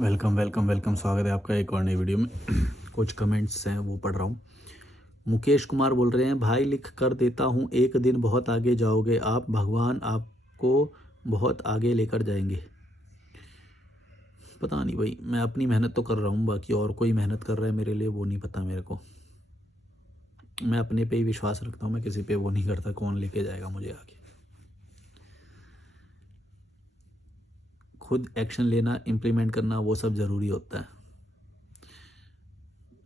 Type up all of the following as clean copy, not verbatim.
Welcome welcome welcome, स्वागत है आपका एक और नई वीडियो में। कुछ कमेंट्स हैं वो पढ़ रहा हूँ। मुकेश कुमार बोल रहे हैं, भाई लिख कर देता हूँ, एक दिन बहुत आगे जाओगे आप, भगवान आपको बहुत आगे लेकर जाएंगे। पता नहीं भाई, मैं अपनी मेहनत तो कर रहा हूँ, बाकी और कोई मेहनत कर रहा है मेरे लिए वो नहीं पता मेरे को। मैं अपने पे ही विश्वास रखता हूँ, मैं किसी पे वो नहीं करता कौन लेके जाएगा मुझे आगे। खुद एक्शन लेना, इम्प्लीमेंट करना, वो सब ज़रूरी होता है।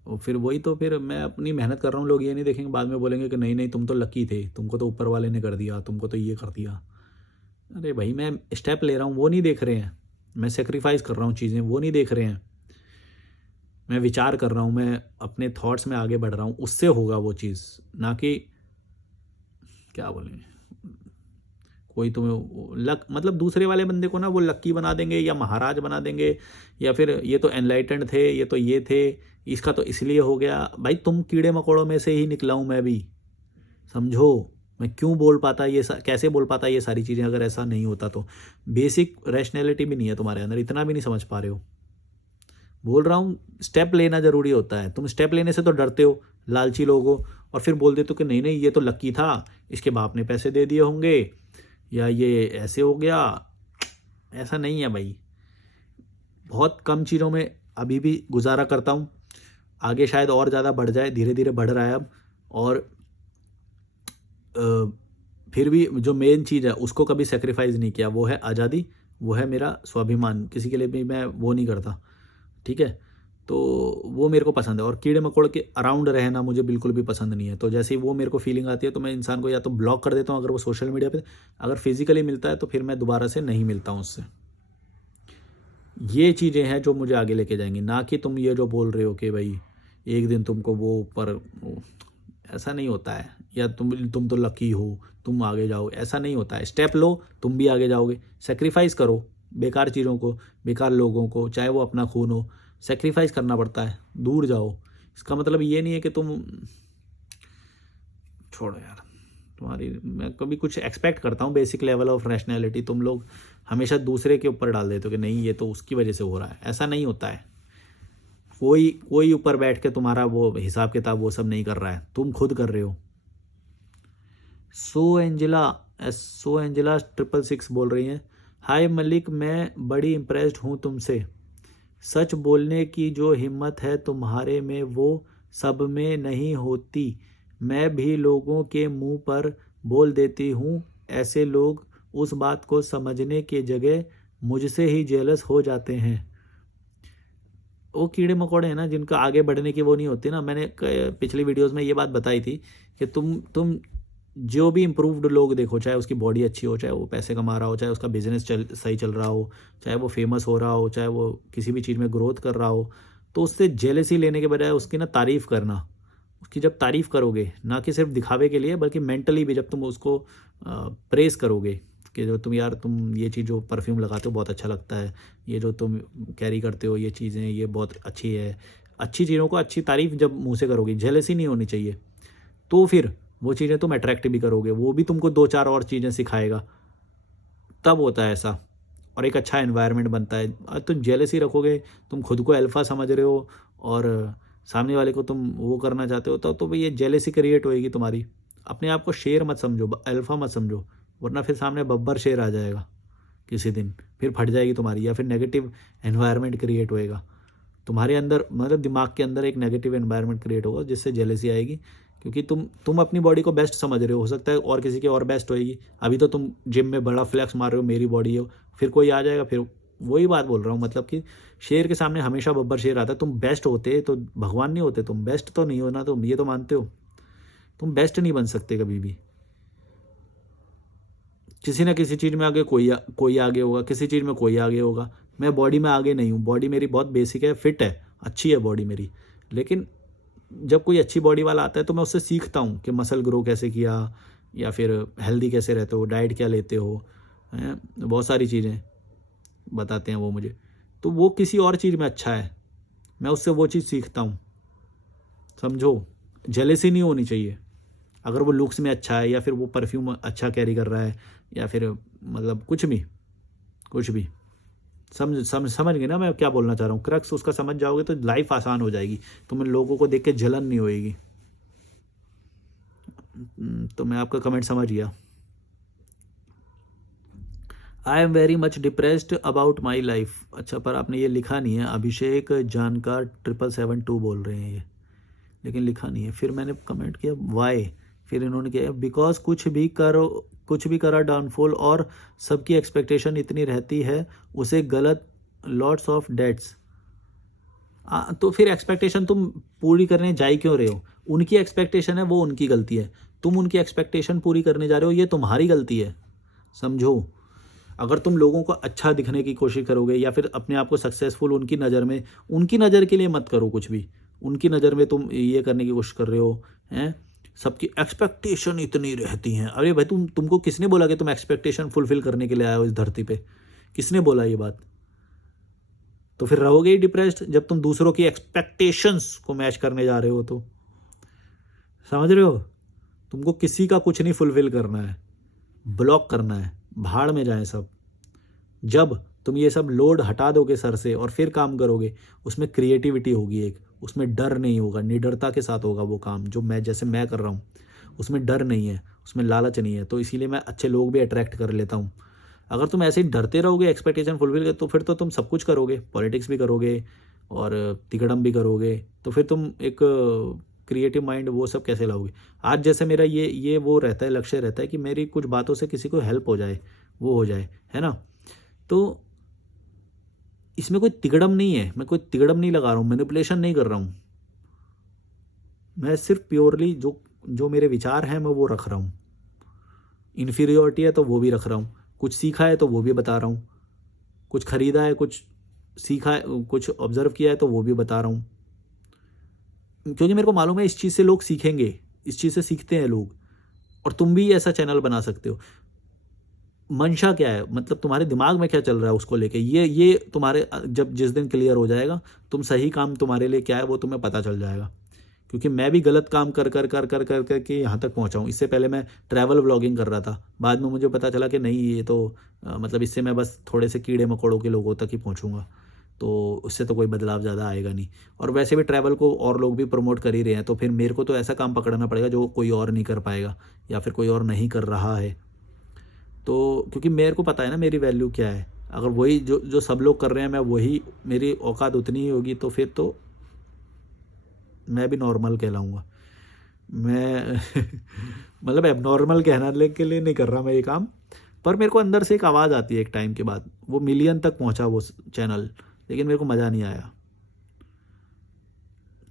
और फिर वही तो, फिर मैं अपनी मेहनत कर रहा हूँ, लोग ये नहीं देखेंगे, बाद में बोलेंगे कि नहीं नहीं तुम तो लकी थे, तुमको तो ऊपर वाले ने कर दिया, तुमको तो ये कर दिया। अरे भाई, मैं स्टेप ले रहा हूँ, वो नहीं देख रहे हैं। मैं सेक्रीफाइस कर रहा हूँ चीज़ें, वो नहीं देख रहे हैं। मैं विचार कर रहा हूँ, मैं अपने थॉट्स में आगे बढ़ रहा हूँ, उससे होगा वो चीज़। ना कि क्या बोलेंगे, कोई तुम्हें लक, मतलब दूसरे वाले बंदे को ना वो लक्की बना देंगे या महाराज बना देंगे, या फिर ये तो एनलाइटेंड थे, ये तो ये थे, इसका तो इसलिए हो गया। भाई तुम कीड़े मकोड़ों में से ही निकला हूँ मैं भी, समझो। मैं क्यों बोल पाता ये कैसे बोल पाता ये सारी चीज़ें अगर ऐसा नहीं होता तो। बेसिक रैशनैलिटी भी नहीं है तुम्हारे अंदर, इतना भी नहीं समझ पा रहे हो। बोल रहा हूँ, स्टेप लेना ज़रूरी होता है। तुम स्टेप लेने से तो डरते हो, लालची लोग हो, और फिर बोल देते हो कि नहीं नहीं ये तो लक्की था, इसके बाप ने पैसे दे दिए होंगे, या ये ऐसे हो गया। ऐसा नहीं है भाई। बहुत कम चीज़ों में अभी भी गुजारा करता हूँ, आगे शायद और ज़्यादा बढ़ जाए, धीरे धीरे बढ़ रहा है अब। और फिर भी जो मेन चीज़ है उसको कभी सेक्रीफाइस नहीं किया, वो है आज़ादी, वो है मेरा स्वाभिमान। किसी के लिए भी मैं वो नहीं करता, ठीक है। तो वो मेरे को पसंद है, और कीड़े मकोड़ के अराउंड रहना मुझे बिल्कुल भी पसंद नहीं है। तो जैसे ही वो मेरे को फीलिंग आती है तो मैं इंसान को या तो ब्लॉक कर देता हूँ अगर वो सोशल मीडिया पे, अगर फिजिकली मिलता है तो फिर मैं दोबारा से नहीं मिलता हूँ उससे। ये चीज़ें हैं जो मुझे आगे लेके जाएंगी, ना कि तुम ये जो बोल रहे हो कि भाई एक दिन तुमको वो ऊपर, ऐसा नहीं होता है। या तुम तो लकी हो, तुम आगे जाओ, ऐसा नहीं होता है। स्टेप लो, तुम भी आगे जाओगे। सेक्रीफाइस करो बेकार चीज़ों को, बेकार लोगों को, चाहे वो अपना खून हो, सेक्रीफाइस करना पड़ता है। दूर जाओ, इसका मतलब ये नहीं है कि तुम, छोड़ो यार। तुम्हारी, मैं कभी कुछ एक्सपेक्ट करता हूँ बेसिक लेवल ऑफ रैशनैलिटी, तुम लोग हमेशा दूसरे के ऊपर डाल देते हो कि नहीं ये तो उसकी वजह से हो रहा है। ऐसा नहीं होता है। कोई कोई ऊपर बैठ के तुम्हारा वो हिसाब किताब वो सब नहीं कर रहा है, तुम खुद कर रहे हो। सो एंजिला 666 बोल रही हैं, हाय मलिक, मैं बड़ी इम्प्रेस्ड हूँ तुमसे। सच बोलने की जो हिम्मत है तुम्हारे में वो सब में नहीं होती। मैं भी लोगों के मुंह पर बोल देती हूँ, ऐसे लोग उस बात को समझने के जगह मुझसे ही जेलस हो जाते हैं। वो कीड़े मकोड़े हैं ना जिनका आगे बढ़ने की वो नहीं होती ना। मैंने पिछली वीडियोस में ये बात बताई थी कि तुम जो भी इम्प्रूव्ड लोग देखो, चाहे उसकी बॉडी अच्छी हो, चाहे वो पैसे कमा रहा हो, चाहे उसका बिजनेस सही चल रहा हो, चाहे वो फेमस हो रहा हो, चाहे वो किसी भी चीज़ में ग्रोथ कर रहा हो, तो उससे जेलेसी लेने के बजाय उसकी ना तारीफ़ करना। उसकी जब तारीफ़ करोगे, ना कि सिर्फ दिखावे के लिए बल्कि मेंटली भी, जब तुम उसको प्रेस करोगे कि जो तुम यार, तुम ये चीज़ जो परफ्यूम लगाते हो बहुत अच्छा लगता है, ये जो तुम कैरी करते हो ये चीज़ें ये बहुत अच्छी है। अच्छी चीज़ों को अच्छी तारीफ़ जब मुँह से करोगे, जेलसी नहीं होनी चाहिए, तो फिर वो चीज़ें तुम अट्रैक्ट भी करोगे, वो भी तुमको 2-4 और चीज़ें सिखाएगा, तब होता है ऐसा। और एक अच्छा एनवायरनमेंट बनता है। तुम जेलसी रखोगे, तुम खुद को अल्फ़ा समझ रहे हो और सामने वाले को तुम वो करना चाहते हो, तब तो भाई ये जेलसी क्रिएट होएगी तुम्हारी। अपने आप को शेर मत समझो, अल्फ़ा मत समझो, वरना फिर सामने बब्बर शेर आ जाएगा किसी दिन, फिर फट जाएगी तुम्हारी, या फिर नेगेटिव एनवायरनमेंट क्रिएट होएगा तुम्हारे अंदर, मतलब दिमाग के अंदर एक नेगेटिव एनवायरनमेंट क्रिएट होगा जिससे जेलसी आएगी। क्योंकि तुम अपनी बॉडी को बेस्ट समझ रहे हो सकता है और किसी की और बेस्ट होएगी। अभी तो तुम जिम में बड़ा फ्लैक्स मार रहे हो, मेरी बॉडी है, फिर कोई आ जाएगा, फिर वही बात बोल रहा हूँ, मतलब कि शेर के सामने हमेशा बब्बर शेर आता है। तुम बेस्ट होते तो भगवान नहीं होते, तुम बेस्ट तो नहीं हो ना, तुम ये तो मानते हो। तुम बेस्ट नहीं बन सकते कभी भी। किसी ना किसी चीज़ में आगे कोई आगे होगा, किसी चीज़ में कोई आगे होगा। मैं बॉडी में आगे नहीं हूँ, बॉडी मेरी बहुत बेसिक है, फिट है, अच्छी है बॉडी मेरी। लेकिन जब कोई अच्छी बॉडी वाला आता है तो मैं उससे सीखता हूँ कि मसल ग्रो कैसे किया, या फिर हेल्दी कैसे रहते हो, डाइट क्या लेते हो, हैं, बहुत सारी चीज़ें बताते हैं वो मुझे। तो वो किसी और चीज़ में अच्छा है, मैं उससे वो चीज़ सीखता हूँ, समझो। जेलेसी नहीं होनी चाहिए। अगर वो लुक्स में अच्छा है, या फिर वो परफ्यूम अच्छा कैरी कर रहा है, या फिर मतलब कुछ भी समझ गए ना मैं क्या बोलना चाह रहा हूँ? क्रक्स उसका समझ जाओगे तो लाइफ आसान हो जाएगी, तुम्हें लोगों को देख के जलन नहीं होएगी। तो मैं आपका कमेंट समझ गया। I am very much depressed about my life. अच्छा, पर आपने ये लिखा नहीं है। अभिषेक जानकार 7772 बोल रहे हैं ये, लेकिन लिखा नहीं है। फिर मैंने कमेंट किया वाई, फिर इन्होंने किया बिकॉज कुछ भी करा डाउनफॉल और सबकी एक्सपेक्टेशन इतनी रहती है उसे गलत, लॉट्स ऑफ डेट्स। तो फिर एक्सपेक्टेशन तुम पूरी करने जा ही क्यों रहे हो? उनकी एक्सपेक्टेशन है, वो उनकी गलती है। तुम उनकी एक्सपेक्टेशन पूरी करने जा रहे हो, ये तुम्हारी गलती है। समझो, अगर तुम लोगों को अच्छा दिखने की कोशिश करोगे या फिर अपने आप को सक्सेसफुल उनकी नज़र में, उनकी नज़र के लिए मत करो कुछ भी। उनकी नज़र में तुम ये करने की कोशिश कर रहे हो हैं, सबकी एक्सपेक्टेशन इतनी रहती हैं। अरे भाई, तुमको किसने बोला कि तुम एक्सपेक्टेशन फुलफिल करने के लिए आए हो इस धरती पे? किसने बोला ये बात? तो फिर रहोगे ही डिप्रेस्ड जब तुम दूसरों की एक्सपेक्टेशंस को मैच करने जा रहे हो। तो समझ रहे हो? तुमको किसी का कुछ नहीं फुलफिल करना है, ब्लॉक करना है, भाड़ में जाए सब। जब तुम ये सब लोड हटा दोगे सर से और फिर काम करोगे, उसमें क्रिएटिविटी होगी एक, उसमें डर नहीं होगा, निडरता के साथ होगा वो काम जो जैसे मैं कर रहा हूँ। उसमें डर नहीं है, उसमें लालच नहीं है, तो इसीलिए मैं अच्छे लोग भी अट्रैक्ट कर लेता हूँ। अगर तुम ऐसे ही डरते रहोगे एक्सपेक्टेशन फुलफिल कर, तो फिर तो तुम सब कुछ करोगे, पॉलिटिक्स भी करोगे और तिकड़म भी करोगे, तो फिर तुम एक क्रिएटिव माइंड वो सब कैसे लाओगे? आज जैसे मेरा ये वो रहता है, लक्ष्य रहता है कि मेरी कुछ बातों से किसी को हेल्प हो जाए, वो हो जाए, है ना? तो इसमें कोई तिकड़म नहीं है, मैं कोई तिकड़म नहीं लगा रहा हूँ, मैनिपुलेशन नहीं कर रहा हूँ। मैं सिर्फ प्योरली जो मेरे विचार हैं मैं वो रख रहा हूँ। इन्फीरियोरिटी है तो वो भी रख रहा हूँ, कुछ सीखा है तो वो भी बता रहा हूँ, कुछ खरीदा है, कुछ सीखा है, कुछ ऑब्जर्व किया है तो वो भी बता रहा हूँ। क्योंकि मेरे को मालूम है इस चीज़ से लोग सीखेंगे, इस चीज़ से सीखते हैं लोग, और तुम भी ऐसा चैनल बना सकते हो। मंशा क्या है, मतलब तुम्हारे दिमाग में क्या चल रहा है उसको लेके, ये तुम्हारे जब जिस दिन क्लियर हो जाएगा, तुम सही काम तुम्हारे लिए क्या है वो तुम्हें पता चल जाएगा। क्योंकि मैं भी गलत काम कर कर कर कर कर कर के यहाँ तक पहुँचा हूँ। इससे पहले मैं ट्रैवल व्लॉगिंग कर रहा था, बाद में मुझे पता चला कि नहीं, ये तो मतलब इससे मैं बस थोड़े से कीड़े मकोड़ों के लोगों तक ही पहुँचूँगा, तो उससे तो कोई बदलाव ज़्यादा आएगा नहीं। और वैसे भी ट्रैवल को और लोग भी प्रमोट कर ही रहे हैं, तो फिर मेरे को तो ऐसा काम पकड़ना पड़ेगा जो कोई और नहीं कर पाएगा या फिर कोई और नहीं कर रहा है। तो क्योंकि मेरे को पता है ना मेरी वैल्यू क्या है। अगर वही जो सब लोग कर रहे हैं, मैं वही, मेरी औकात उतनी ही होगी, तो फिर तो मैं भी नॉर्मल कहलाऊँगा। मैं मतलब एबनॉर्मल कहने के लिए नहीं कर रहा मैं ये काम, पर मेरे को अंदर से एक आवाज़ आती है एक टाइम के बाद। वो मिलियन तक पहुंचा वो चैनल, लेकिन मेरे को मज़ा नहीं आया।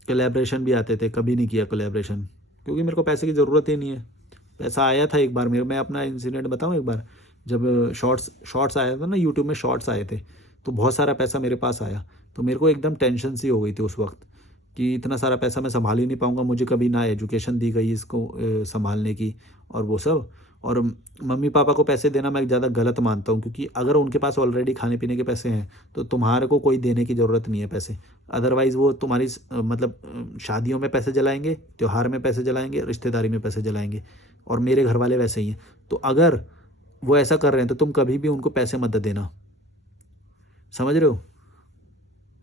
कोलैबोरेशन भी आते थे, कभी नहीं किया कोलैबोरेशन, क्योंकि मेरे को पैसे की ज़रूरत ही नहीं है। पैसा आया था एक बार मैं अपना इंसिडेंट बताऊँ। एक बार जब शॉर्ट्स आया था ना, यूट्यूब में शॉर्ट्स आए थे, तो बहुत सारा पैसा मेरे पास आया, तो मेरे को एकदम टेंशन सी हो गई थी उस वक्त कि इतना सारा पैसा मैं संभाल ही नहीं पाऊँगा। मुझे कभी ना एजुकेशन दी गई इसको संभालने की और वो सब, और मम्मी पापा को पैसे देना मैं ज़्यादा गलत मानता हूँ, क्योंकि अगर उनके पास ऑलरेडी खाने पीने के पैसे हैं तो तुम्हारे को कोई देने की ज़रूरत नहीं है पैसे। अदरवाइज़ वो तुम्हारी मतलब शादियों में पैसे जलाएंगे, त्योहार में पैसे जलाएंगे, रिश्तेदारी में पैसे जलाएंगे, और मेरे घर वाले वैसे ही हैं। तो अगर वो ऐसा कर रहे हैं तो तुम कभी भी उनको पैसे मत देना, समझ रहे हो?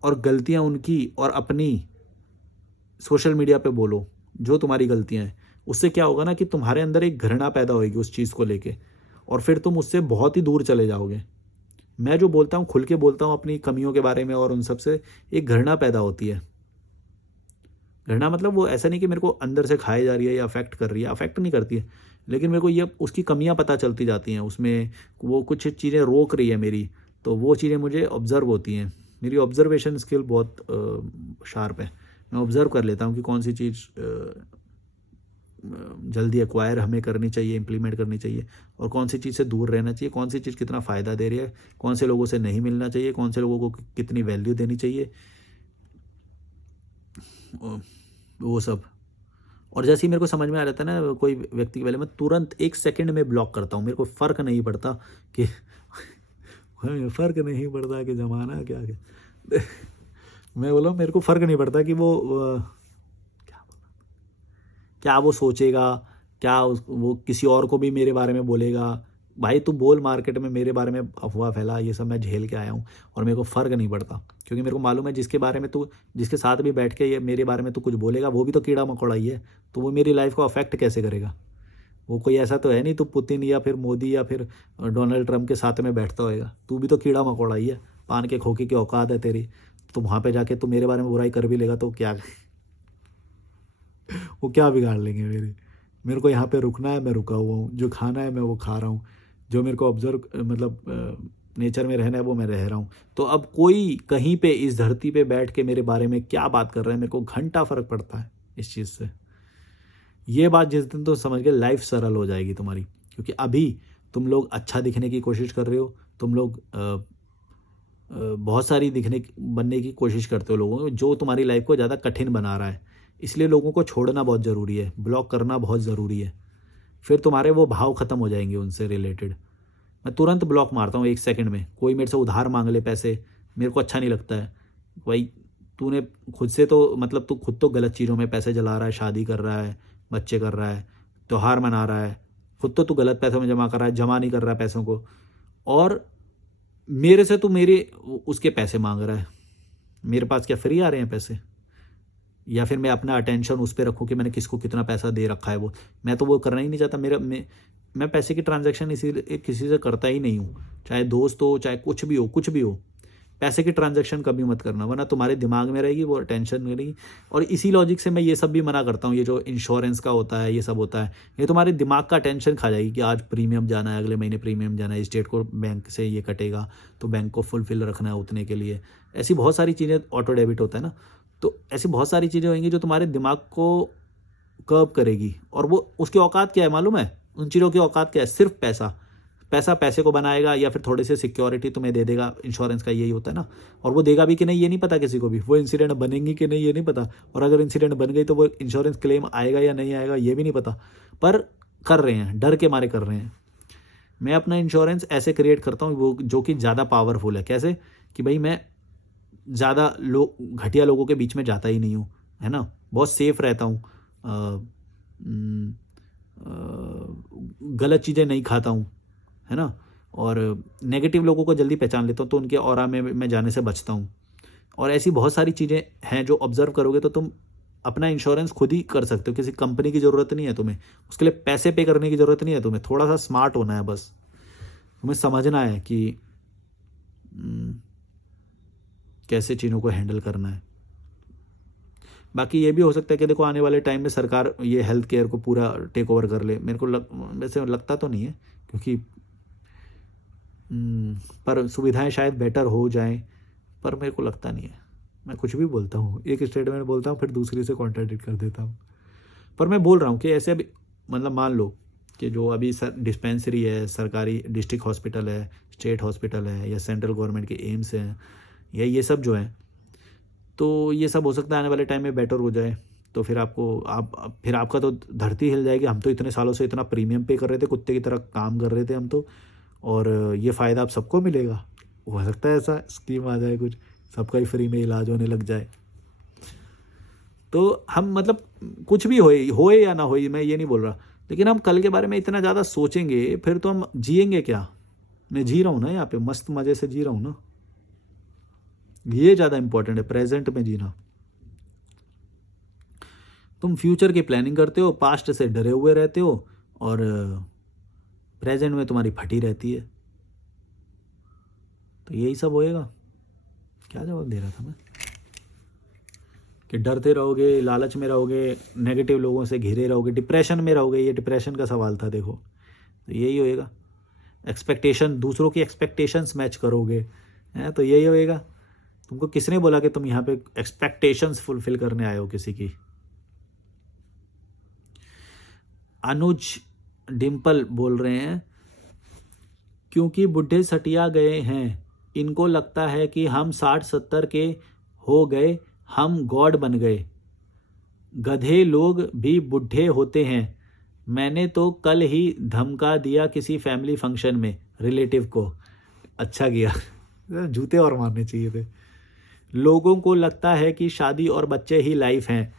और गलतियाँ उनकी और अपनी सोशल मीडिया पे बोलो जो तुम्हारी गलतियाँ हैं। उससे क्या होगा ना कि तुम्हारे अंदर एक घृणा पैदा होगी उस चीज़ को लेके, और फिर तुम उससे बहुत ही दूर चले जाओगे। मैं जो बोलता हूँ, खुल के बोलता हूँ अपनी कमियों के बारे में, और उन सब से एक घृणा पैदा होती है। घृणा मतलब वो ऐसा नहीं कि मेरे को अंदर से खाए जा रही है या अफेक्ट कर रही है, अफेक्ट नहीं करती है, लेकिन मेरे को ये उसकी कमियां पता चलती जाती हैं, उसमें वो कुछ चीज़ें रोक रही है मेरी, तो वो चीज़ें मुझे ऑब्ज़र्व होती हैं। मेरी ऑब्ज़र्वेशन स्किल बहुत शार्प है। मैं ऑब्ज़र्व कर लेता हूँ कि कौन सी चीज़ जल्दी एक्वायर हमें करनी चाहिए, इम्प्लीमेंट करनी चाहिए, और कौन सी चीज़ से दूर रहना चाहिए, कौन सी चीज़ कितना फ़ायदा दे रही है, कौन से लोगों से नहीं मिलना चाहिए, कौन से लोगों को कितनी वैल्यू देनी चाहिए, वो सब। और जैसे ही मेरे को समझ में आ जाता है ना कोई व्यक्ति के बारे में, तुरंत 1 सेकंड में ब्लॉक करता हूँ। मेरे को फ़र्क नहीं पड़ता कि फ़र्क नहीं पड़ता कि ज़माना क्या मैं बोला मेरे को फ़र्क नहीं पड़ता कि वो क्या वो सोचेगा, क्या वो किसी और को भी मेरे बारे में बोलेगा, भाई तू बोल मार्केट में मेरे बारे में अफवाह फैला, ये सब मैं झेल के आया हूँ और मेरे को फ़र्क नहीं पड़ता, क्योंकि मेरे को मालूम है जिसके बारे में तू, जिसके साथ भी बैठ के ये मेरे बारे में तू कुछ बोलेगा वो भी तो कीड़ा मकोड़ा ही है, तो वो मेरी लाइफ को अफेक्ट कैसे करेगा। वो कोई ऐसा तो है नहीं तू पुतिन या फिर मोदी या फिर डोनाल्ड ट्रंप के साथ में बैठता होएगा, तू भी तो कीड़ा मकोड़ा ही है, पान के खोखे की औकात है तेरी। तो वहाँ पे जाके तू मेरे बारे में बुराई कर भी लेगा तो क्या वो क्या बिगाड़ लेंगे मेरे को यहाँ पे रुकना है, मैं रुका हुआ हूँ, जो खाना है मैं वो खा रहा हूँ, जो मेरे को ऑब्जर्व मतलब नेचर में रहना है वो मैं रह रहा हूँ। तो अब कोई कहीं पे इस धरती पे बैठ के मेरे बारे में क्या बात कर रहा है, मेरे को घंटा फ़र्क पड़ता है इस चीज़ से। ये बात जिस दिन तो समझ के लाइफ सरल हो जाएगी तुम्हारी, क्योंकि अभी तुम लोग अच्छा दिखने की कोशिश कर रहे हो, तुम लोग बहुत सारी बनने की कोशिश करते हो लोगों को, जो तुम्हारी लाइफ को ज़्यादा कठिन बना रहा है। इसलिए लोगों को छोड़ना बहुत ज़रूरी है, ब्लॉक करना बहुत ज़रूरी है, फिर तुम्हारे वो भाव ख़त्म हो जाएंगे उनसे रिलेटेड। मैं तुरंत ब्लॉक मारता हूँ 1 सेकंड में, कोई मेरे से उधार मांग ले पैसे, मेरे को अच्छा नहीं लगता है। भाई तूने खुद से तो मतलब तू खुद तो गलत चीज़ों में पैसे जला रहा है, शादी कर रहा है, बच्चे कर रहा है, त्योहार मना रहा है, खुद तो तू गलत पैसों में जमा कर रहा है, जमा नहीं कर रहा है पैसों को, और मेरे से तू मेरे उसके पैसे मांग रहा है। मेरे पास क्या फ्री आ रहे हैं पैसे? या फिर मैं अपना अटेंशन उस पे रखूँ कि मैंने किसको कितना पैसा दे रखा है, वो मैं तो वो करना ही नहीं चाहता। मैं पैसे की ट्रांजैक्शन किसी से करता ही नहीं हूँ, चाहे दोस्त हो चाहे कुछ भी हो, कुछ भी हो। पैसे की ट्रांजैक्शन कभी मत करना, वरना तुम्हारे दिमाग में रहेगी वो टेंशन में रहेगी। और इसी लॉजिक से मैं ये सब भी मना करता हूँ, ये जो इंश्योरेंस का होता है, ये सब होता है, ये तुम्हारे दिमाग का टेंशन खा जाएगी कि आज प्रीमियम जाना है, अगले महीने प्रीमियम जाना है, स्टेट को बैंक से ये कटेगा तो बैंक को फुलफिल रखना है उतने के लिए। ऐसी बहुत सारी चीज़ें, ऑटो डेबिट होता है ना, तो ऐसी बहुत सारी चीज़ें होंगी जो तुम्हारे दिमाग को कर्व करेगी। और वो उसकी औकात क्या है मालूम है? उन चीज़ों की औकात क्या है? सिर्फ पैसा। पैसा पैसे को बनाएगा या फिर थोड़ी सी सिक्योरिटी तुम्हें दे देगा। इंश्योरेंस का यही होता है ना। और वो देगा भी कि नहीं ये नहीं पता किसी को भी, वो इंसिडेंट बनेंगी कि नहीं ये नहीं पता, और अगर इंसिडेंट बन गई तो वो इंश्योरेंस क्लेम आएगा या नहीं आएगा ये भी नहीं पता, पर कर रहे हैं, डर के मारे कर रहे हैं। मैं अपना इंश्योरेंस ऐसे क्रिएट करता हूँ वो जो कि ज़्यादा पावरफुल है। कैसे? कि भाई मैं ज़्यादा घटिया लोगों के बीच में जाता ही नहीं हूँ, है ना, बहुत सेफ रहता हूँ, गलत चीज़ें नहीं खाता हूँ, है ना, और नेगेटिव लोगों को जल्दी पहचान लेता हूँ तो उनके ऑरा में मैं जाने से बचता हूँ। और ऐसी बहुत सारी चीज़ें हैं जो ऑब्जर्व करोगे तो तुम अपना इंश्योरेंस खुद ही कर सकते हो, किसी कंपनी की ज़रूरत नहीं है तुम्हें, उसके लिए पैसे पे करने की ज़रूरत नहीं है तुम्हें, थोड़ा सा स्मार्ट होना है बस, तुम्हें समझना है कि कैसे चीज़ों को हैंडल करना है। बाकी ये भी हो सकता है कि देखो आने वाले टाइम में सरकार ये हेल्थ केयर को पूरा टेक ओवर कर ले, मेरे को वैसे लगता तो नहीं है, क्योंकि पर सुविधाएं शायद बेटर हो जाएं, पर मेरे को लगता नहीं है। मैं कुछ भी बोलता हूँ, एक स्टेटमेंट बोलता हूँ फिर दूसरी से कॉन्ट्राडिक्ट कर देता हूँ। पर मैं बोल रहा हूँ कि ऐसे अभी मतलब मान लो कि जो अभी डिस्पेंसरी है, सरकारी डिस्ट्रिक्ट हॉस्पिटल है, स्टेट हॉस्पिटल है, या सेंट्रल गवर्नमेंट के एम्स हैं, या ये सब जो हैं, तो ये सब हो सकता है आने वाले टाइम में बेटर हो जाए। तो फिर फिर आपका तो धरती हिल जाएगी। हम तो इतने सालों से इतना प्रीमियम पे कर रहे थे, कुत्ते की तरह काम कर रहे थे हम तो, और ये फ़ायदा अब सबको मिलेगा। हो सकता है ऐसा स्कीम आ जाए कुछ, सबका ही फ्री में इलाज होने लग जाए। तो हम मतलब कुछ भी होए या ना होए, मैं ये नहीं बोल रहा, लेकिन हम कल के बारे में इतना ज़्यादा सोचेंगे फिर तो हम जिएंगे क्या? मैं जी रहा हूँ ना यहाँ पे, मस्त मज़े से जी रहा हूँ ना, ये ज़्यादा इंपॉर्टेंट है, प्रेजेंट में जीना। तुम फ्यूचर की प्लानिंग करते हो, पास्ट से डरे हुए रहते हो, और प्रेजेंट में तुम्हारी फटी रहती है। तो यही सब होएगा। क्या जवाब दे रहा था मैं? कि डरते रहोगे, लालच में रहोगे, नेगेटिव लोगों से घिरे रहोगे, डिप्रेशन में रहोगे। ये डिप्रेशन का सवाल था देखो, तो यही होएगा। एक्सपेक्टेशन, दूसरों की एक्सपेक्टेशंस मैच करोगे, हैं, तो यही होएगा। तुमको किसने बोला कि तुम यहाँ पे एक्सपेक्टेशंस फुलफिल करने आए हो किसी की? अनुज डिम्पल बोल रहे हैं, क्योंकि बुढ़े सटिया गए हैं, इनको लगता है कि हम 60-70 के हो गए, हम गॉड बन गए। गधे लोग भी बुढ़े होते हैं। मैंने तो कल ही धमका दिया किसी फैमिली फंक्शन में रिलेटिव को। अच्छा किया, जूते और मारने चाहिए थे। लोगों को लगता है कि शादी और बच्चे ही लाइफ हैं।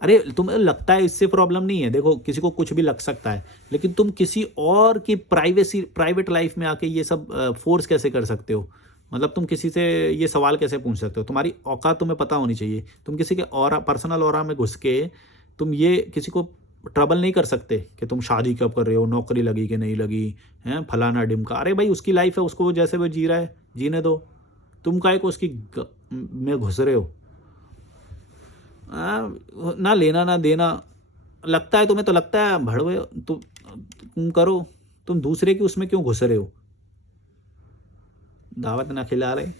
अरे तुम्हें लगता है इससे प्रॉब्लम नहीं है, देखो किसी को कुछ भी लग सकता है, लेकिन तुम किसी और की प्राइवेट लाइफ में आके ये सब फोर्स कैसे कर सकते हो? मतलब तुम किसी से ये सवाल कैसे पूछ सकते हो? तुम्हारी औकात तुम्हें पता होनी चाहिए। तुम किसी के ऑरा, पर्सनल ऑरा में घुस के तुम ये किसी को ट्रबल नहीं कर सकते कि तुम शादी कब कर रहे हो, नौकरी लगी कि नहीं लगी, हैं फलाना डिमका। अरे भाई उसकी लाइफ है, उसको वो जैसे वो जी रहा है जीने दो, तुम काहे को उसकी में घुस रहे हो? ना लेना ना देना। लगता है तुम्हें, तो लगता है भड़वे तुम करो, तुम दूसरे की उसमें क्यों घुस रहे हो? दावत ना खिला रहे,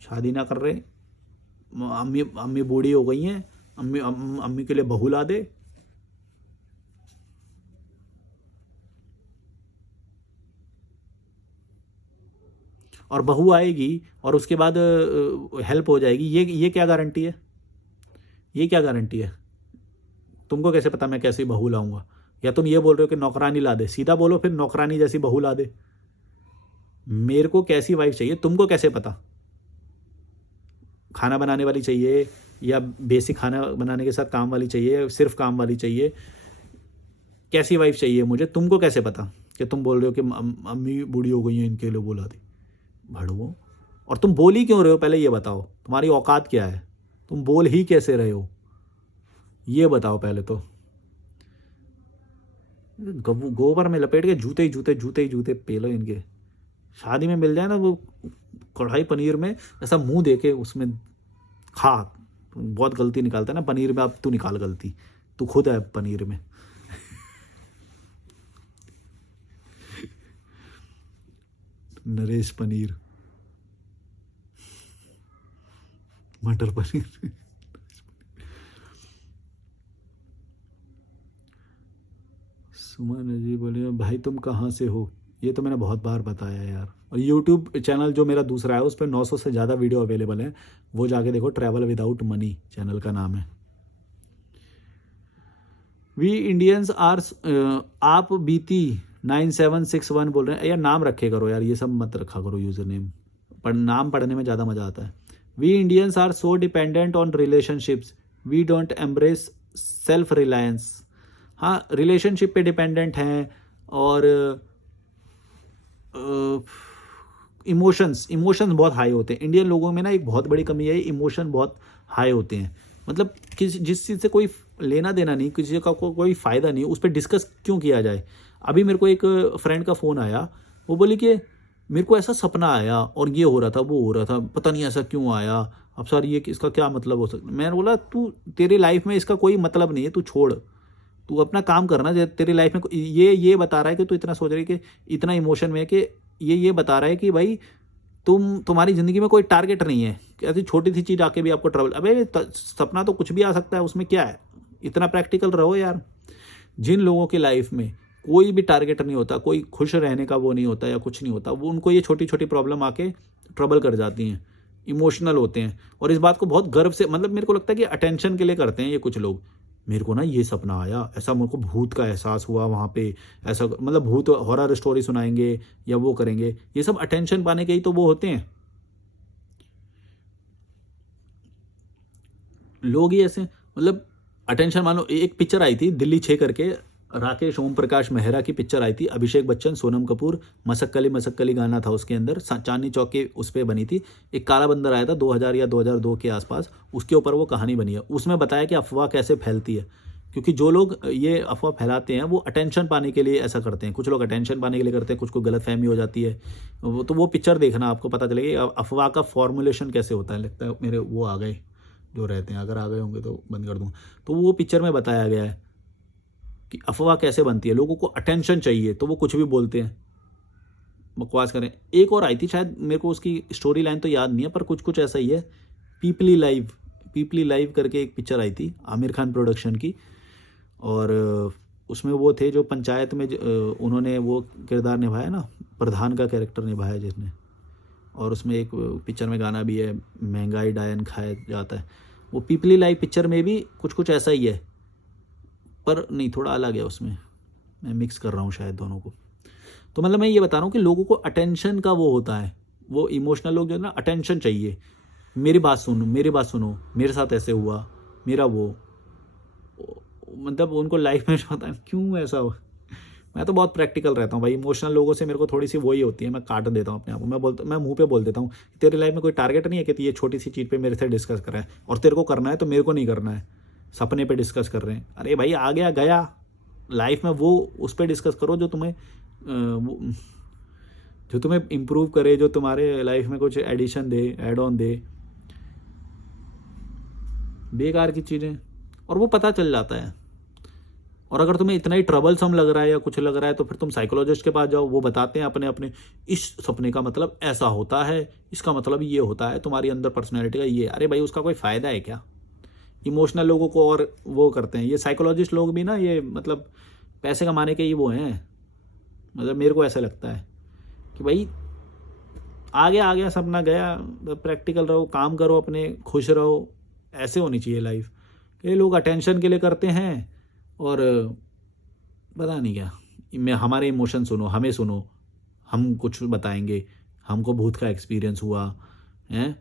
शादी ना कर रहे, अम्मी अम्मी बूढ़ी हो गई हैं, अम्मी के लिए बहू ला दे। और बहू आएगी और उसके बाद हेल्प हो जाएगी, ये क्या गारंटी है? ये क्या गारंटी है? तुमको कैसे पता मैं कैसी बहू लाऊंगा? या तुम ये बोल रहे हो कि नौकरानी ला दे? सीधा बोलो फिर, नौकरानी जैसी बहू ला दे। मेरे को कैसी वाइफ चाहिए तुमको कैसे पता? खाना बनाने वाली चाहिए, या बेसिक खाना बनाने के साथ काम वाली चाहिए, सिर्फ काम वाली चाहिए? कैसी वाइफ चाहिए मुझे तुमको कैसे पता कि तुम बोल रहे हो कि अम्मी बूढ़ी हो गई हैं इनके लिए बोला दी? भड़वो। और तुम बोल ही क्यों रहे हो पहले ये बताओ, तुम्हारी औकात क्या है? तुम बोल ही कैसे रहे हो ये बताओ पहले तो। गोबर में लपेट के जूते ही जूते, जूते ही जूते पेलो इनके। शादी में मिल जाए ना वो कढ़ाई पनीर में, ऐसा मुंह दे के उसमें खा। बहुत गलती निकालता है ना पनीर में, अब तू निकाल गलती, तू खुद है पनीर में। नरेश पनीर, मटर पनीर। सुमन जी बोले भाई तुम कहाँ से हो? ये तो मैंने बहुत बार बताया यार। और यूट्यूब चैनल जो मेरा दूसरा है उस पर 900 से ज़्यादा वीडियो अवेलेबल है, वो जाके देखो, ट्रैवल विदाउट मनी चैनल का नाम है। वी इंडियंस आर, आप बीती 9761 बोल रहे हैं यार, नाम रखे करो यार, ये सब मत रखा करो यूज़र नेम, पर नाम पढ़ने में ज़्यादा मज़ा आता है। We Indians are so dependent on relationships, we don't embrace self reliance. हाँ, रिलेशनशिप पे डिपेंडेंट हैं, और इमोशंस इमोशंस बहुत हाई होते हैं इंडियन लोगों में ना। एक बहुत बड़ी कमी है, इमोशन बहुत हाई होते हैं। मतलब जिस चीज़ से कोई लेना देना नहीं, किसी का कोई फ़ायदा नहीं, उस पर डिस्कस क्यों किया जाए? अभी मेरे को एक फ्रेंड का फ़ोन आया, वो बोली कि मेरे को ऐसा सपना आया और ये हो रहा था वो हो रहा था, पता नहीं ऐसा क्यों आया, अब सर ये इसका क्या मतलब हो सकता? मैंने बोला तू, तेरी लाइफ में इसका कोई मतलब नहीं है, तू छोड़, तू अपना काम करना। तेरी लाइफ में ये बता रहा है कि तू इतना सोच रही कि इतना इमोशन में, कि ये बता रहा है कि भाई तुम्हारी ज़िंदगी में कोई टारगेट नहीं है, ऐसी छोटी सी चीज़ आके भी आपको ट्रबल। अबे सपना तो कुछ भी आ सकता है, उसमें क्या है? इतना प्रैक्टिकल रहो यार। जिन लोगों की लाइफ में कोई भी टारगेट नहीं होता, कोई खुश रहने का वो नहीं होता या कुछ नहीं होता, वो उनको ये छोटी छोटी प्रॉब्लम आके ट्रबल कर जाती हैं, इमोशनल होते हैं। और इस बात को बहुत गर्व से, मतलब मेरे को लगता है कि अटेंशन के लिए करते हैं ये कुछ लोग। मेरे को ना ये सपना आया, ऐसा मेरे को भूत का एहसास हुआ वहाँ पे, ऐसा मतलब भूत हॉरर स्टोरी सुनाएंगे या वो करेंगे, ये सब अटेंशन पाने के ही तो वो होते हैं लोग ही ऐसे। मतलब अटेंशन, मान लो एक पिक्चर आई थी दिल्ली 6 करके, राकेश ओम प्रकाश मेहरा की पिक्चर आई थी, अभिषेक बच्चन, सोनम कपूर, मसक्कली गाना था उसके अंदर, चांदनी चौक के उस पर बनी थी। एक काला बंदर आया था 2000 या 2002 के आसपास, उसके ऊपर वो कहानी बनी है। उसमें बताया कि अफवाह कैसे फैलती है, क्योंकि जो लोग ये अफवाह फैलाते हैं वो अटेंशन पाने के लिए ऐसा करते हैं। कुछ लोग अटेंशन पाने के लिए करते हैं, कुछ को गलत फहमी हो जाती है। तो वो पिक्चर देखना, आपको पता चलेगा अफवाह का फॉर्मुलेशन कैसे होता है। लगता है मेरे वो आ गए जो रहते हैं, अगर आ गए होंगे तो बंद कर दूँ। तो वो पिक्चर में बताया गया है कि अफवाह कैसे बनती है। लोगों को अटेंशन चाहिए तो वो कुछ भी बोलते हैं, बकवास करें। एक और आई थी शायद, मेरे को उसकी स्टोरी लाइन तो याद नहीं है, पर कुछ कुछ ऐसा ही है। पीपली लाइव करके एक पिक्चर आई थी आमिर खान प्रोडक्शन की, और उसमें वो थे जो पंचायत में उन्होंने वो किरदार निभाया ना, प्रधान का कैरेक्टर निभाया जिसने। और उसमें एक पिक्चर में गाना भी है, महंगाई डायन खाया जाता है। वो पीपली लाइव पिक्चर में भी कुछ कुछ ऐसा ही है, पर नहीं, थोड़ा अलग है उसमें, मैं मिक्स कर रहा हूँ शायद दोनों को। तो मतलब मैं ये बता रहा हूँ कि लोगों को अटेंशन का वो होता है, वो इमोशनल लोग जो है ना, अटेंशन चाहिए। मेरी बात सुनो, मेरे साथ ऐसे हुआ, मेरा वो। मतलब उनको लाइफ में पता है क्यों ऐसा हो। मैं तो बहुत प्रैक्टिकल रहता हूँ भाई, इमोशनल लोगों से मेरे को थोड़ी सी वही होती है, मैं काट देता हूँ अपने आप को। मैं मुंह पे बोल देता हूँ, तेरे लाइफ में कोई टारगेट नहीं है कि तू ये छोटी सी चीज़ पे मेरे से डिस्कस कर रहा है, और तेरे को करना है तो मेरे को नहीं करना है, सपने पे डिस्कस कर रहे हैं। अरे भाई आ गया गया, लाइफ में वो उस पर डिस्कस करो जो तुम्हें इम्प्रूव करे, जो तुम्हारे लाइफ में कुछ एडिशन दे, एड ऑन दे। बेकार की चीज़ें, और वो पता चल जाता है। और अगर तुम्हें इतना ही ट्रबलसम लग रहा है या कुछ लग रहा है तो फिर तुम साइकोलॉजिस्ट के पास जाओ, वो बताते हैं अपने अपने, इस सपने का मतलब ऐसा होता है, इसका मतलब ये होता है, तुम्हारी अंदर पर्सनैलिटी का ये। अरे भाई उसका कोई फ़ायदा है क्या? इमोशनल लोगों को और वो करते हैं ये साइकोलॉजिस्ट लोग भी ना, ये मतलब पैसे कमाने के ही वो हैं। मतलब मेरे को ऐसा लगता है कि भाई आ गया सपना गया, प्रैक्टिकल रहो, काम करो अपने, खुश रहो, ऐसे होनी चाहिए लाइफ। ये लोग अटेंशन के लिए करते हैं और पता नहीं क्या। मैं हमारे इमोशन सुनो, हमें सुनो, हम कुछ बताएंगे, हमको भूत का एक्सपीरियंस हुआ है,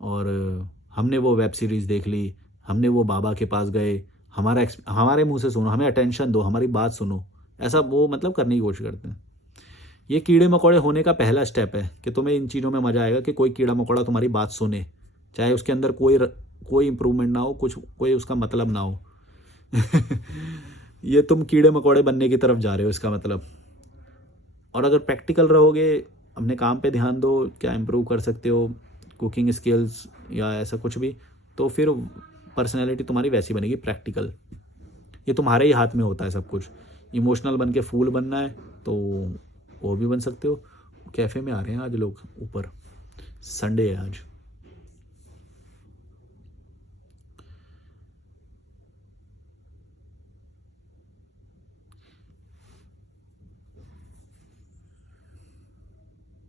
और हमने वो वेब सीरीज़ देख ली, हमने वो बाबा के पास गए, हमारे मुंह से सुनो, हमें अटेंशन दो, हमारी बात सुनो, ऐसा वो मतलब करने की कोशिश करते हैं। ये कीड़े मकोड़े होने का पहला स्टेप है कि तुम्हें इन चीज़ों में मज़ा आएगा कि कोई कीड़ा मकोड़ा तुम्हारी बात सुने, चाहे उसके अंदर कोई इम्प्रूवमेंट ना हो, कोई उसका मतलब ना हो। ये तुम कीड़े मकोड़े बनने की तरफ जा रहे हो इसका मतलब। और अगर प्रैक्टिकल रहोगे, अपने काम पे ध्यान दो, क्या इम्प्रूव कर सकते हो, कुकिंग स्किल्स या ऐसा कुछ भी, तो फिर पर्सनैलिटी तुम्हारी वैसी बनेगी प्रैक्टिकल। ये तुम्हारे ही हाथ में होता है सब कुछ। इमोशनल बन के फूल बनना है तो वो भी बन सकते हो। कैफ़े में आ रहे हैं आज लोग ऊपर, संडे है आज।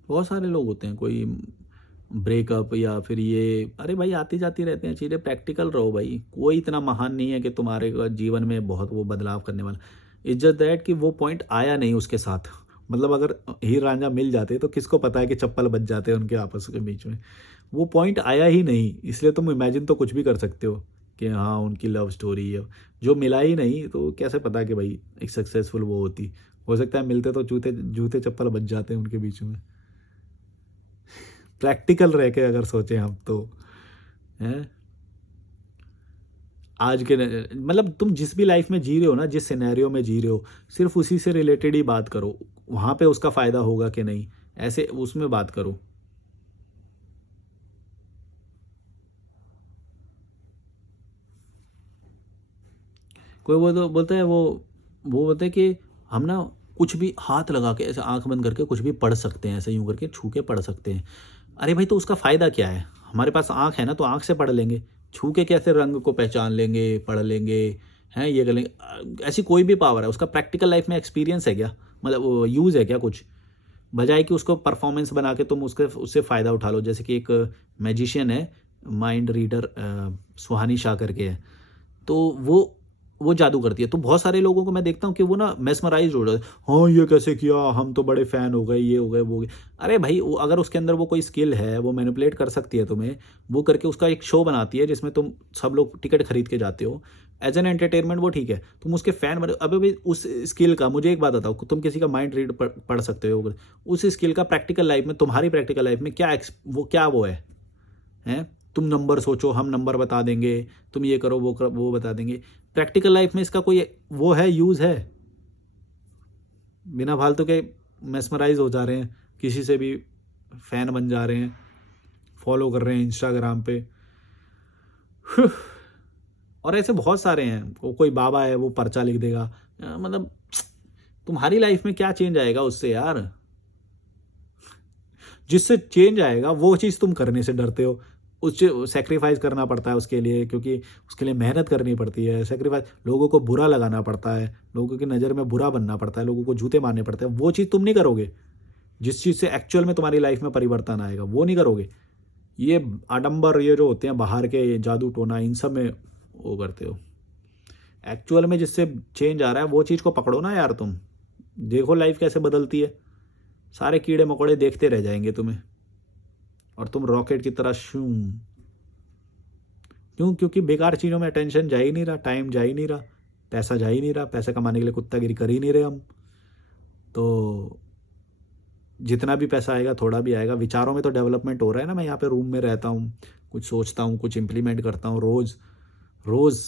बहुत सारे लोग होते हैं, कोई ब्रेकअप या फिर ये, अरे भाई आती जाती रहते हैं चीज़ें। प्रैक्टिकल रहो भाई, कोई इतना महान नहीं है कि तुम्हारे जीवन में बहुत वो बदलाव करने वाला। इट्स जस्ट दैट कि वो पॉइंट आया नहीं उसके साथ। मतलब अगर हीर रांझा मिल जाते तो किसको पता है कि चप्पल बच जाते हैं उनके आपस के बीच में। वो पॉइंट आया ही नहीं, इसलिए तुम इमेजिन तो कुछ भी कर सकते हो कि हाँ उनकी लव स्टोरी है। जो मिला ही नहीं तो कैसे पता कि भाई एक सक्सेसफुल वो होती। हो सकता है मिलते तो जूते जूते चप्पल बच जाते हैं उनके बीच में। प्रैक्टिकल रह के अगर सोचें हम तो, हैं आज के मतलब तुम जिस भी लाइफ में जी रहे हो ना, जिस सिनेरियो में जी रहे हो, सिर्फ उसी से रिलेटेड ही बात करो। वहाँ पे उसका फ़ायदा होगा कि नहीं, ऐसे उसमें बात करो। कोई वो तो बोलता है वो बोलते हैं कि हम ना कुछ भी हाथ लगा के ऐसे आंख बंद करके कुछ भी पढ़ सकते हैं, ऐसे यूं करके छू के पढ़ सकते हैं। अरे भाई तो उसका फ़ायदा क्या है? हमारे पास आंख है ना, तो आंख से पढ़ लेंगे। छू के कैसे रंग को पहचान लेंगे, पढ़ लेंगे, हैं ये कर लेंगे। ऐसी कोई भी पावर है, उसका प्रैक्टिकल लाइफ में एक्सपीरियंस है क्या? मतलब वो यूज़ है क्या कुछ? बजाय कि उसको परफॉर्मेंस बना के तुम उससे फ़ायदा उठा लो। जैसे कि एक मैजिशियन है, माइंड रीडर, सुहानी शाह करके है, तो वो जादू करती है। तो बहुत सारे लोगों को मैं देखता हूँ कि वो ना मेस्मराइज़्ड हो जाते हैं। हाँ, ये कैसे किया? हम तो बड़े फ़ैन हो गए, ये हो गए, वो हो गए। अरे भाई वो अगर उसके अंदर वो कोई स्किल है, वो मैनिपुलेट कर सकती है तुम्हें, वो करके उसका एक शो बनाती है जिसमें तुम सब लोग टिकट खरीद के जाते हो। एज़ एन एंटरटेनमेंट वो ठीक है, तुम उसके फ़ैन बने। अबे भाई उस स्किल का मुझे एक बात बताओ, तुम किसी का माइंड रीड पढ़ सकते हो, उस स्किल का प्रैक्टिकल लाइफ़ में, तुम्हारी प्रैक्टिकल लाइफ़ में क्या वो है? हैं? तुम नंबर सोचो, हम नंबर बता देंगे, तुम ये करो, वो करो, वो बता देंगे। प्रैक्टिकल लाइफ में इसका कोई वो है, यूज़ है? बिना फालतू के मेस्मराइज़ हो जा रहे हैं, किसी से भी फ़ैन बन जा रहे हैं, फॉलो कर रहे हैं इंस्टाग्राम पे। और ऐसे बहुत सारे हैं। कोई बाबा है वो पर्चा लिख देगा। मतलब तुम्हारी लाइफ में क्या चेंज आएगा उससे यार? जिससे चेंज आएगा वो चीज़ तुम करने से डरते हो। उससे सैक्रिफाइस करना पड़ता है उसके लिए, क्योंकि उसके लिए मेहनत करनी पड़ती है। सैक्रिफाइस, लोगों को बुरा लगाना पड़ता है, लोगों की नज़र में बुरा बनना पड़ता है, लोगों को जूते मारने पड़ते हैं। वो चीज़ तुम नहीं करोगे। जिस चीज़ से एक्चुअल में तुम्हारी लाइफ में परिवर्तन आएगा वो नहीं करोगे। ये आडंबर, ये जो होते हैं बाहर के, ये जादू टोना, इन सब में वो करते हो। एक्चुअल में जिससे चेंज आ रहा है वो चीज़ को पकड़ो ना यार। तुम देखो लाइफ कैसे बदलती है। सारे कीड़े मकोड़े देखते रह जाएंगे तुम्हें, और तुम रॉकेट की तरह शूं। क्यों? क्योंकि बेकार चीज़ों में अटेंशन जा ही नहीं रहा, टाइम जा ही नहीं रहा। पैसा जा ही नहीं रहा, पैसा कमाने के लिए कुत्तागिरी कर ही नहीं रहे हम। तो जितना भी पैसा आएगा, थोड़ा भी आएगा, विचारों में तो डेवलपमेंट हो रहा है ना। मैं यहाँ पे रूम में रहता हूँ, कुछ सोचता हूँ, कुछ इम्प्लीमेंट करता हूँ रोज़ रोज़।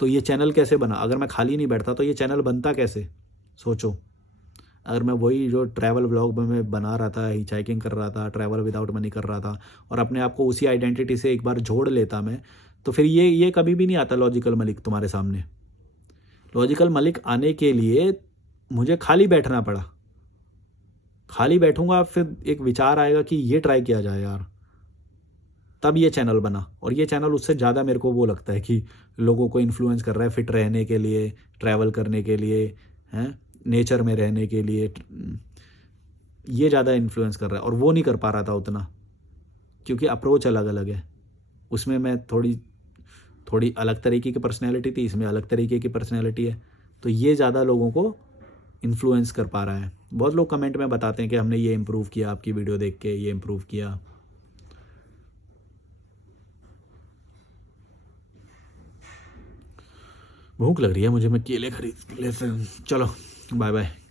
तो ये चैनल कैसे बना? अगर मैं खाली नहीं बैठता तो ये चैनल बनता कैसे? सोचो। अगर मैं वही जो ट्रैवल व्लॉग में मैं बना रहा था, हिचहाइकिंग कर रहा था, ट्रैवल विदाउट मनी कर रहा था, और अपने आप को उसी आइडेंटिटी से एक बार जोड़ लेता मैं, तो फिर ये कभी भी नहीं आता लॉजिकल मलिक तुम्हारे सामने। लॉजिकल मलिक आने के लिए मुझे खाली बैठना पड़ा। खाली बैठूंगा, फिर एक विचार आएगा कि ये ट्राई किया जाए यार, तब ये चैनल बना। और ये चैनल उससे ज़्यादा मेरे को वो लगता है कि लोगों को इन्फ्लुएंस कर रहा है फिट रहने के लिए, ट्रैवल करने के लिए, हैं, नेचर में रहने के लिए। ये ज़्यादा इन्फ्लुएंस कर रहा है, और वो नहीं कर पा रहा था उतना, क्योंकि अप्रोच अलग अलग है। उसमें मैं थोड़ी अलग तरीके की पर्सनैलिटी थी, इसमें अलग तरीके की पर्सनैलिटी है। तो ये ज़्यादा लोगों को इन्फ्लुएंस कर पा रहा है। बहुत लोग कमेंट में बताते हैं कि हमने ये इम्प्रूव किया आपकी वीडियो देख के, ये इम्प्रूव किया। भूख लग रही है मुझे, मैं केले खरीद लेते हैं। चलो बाय बाय।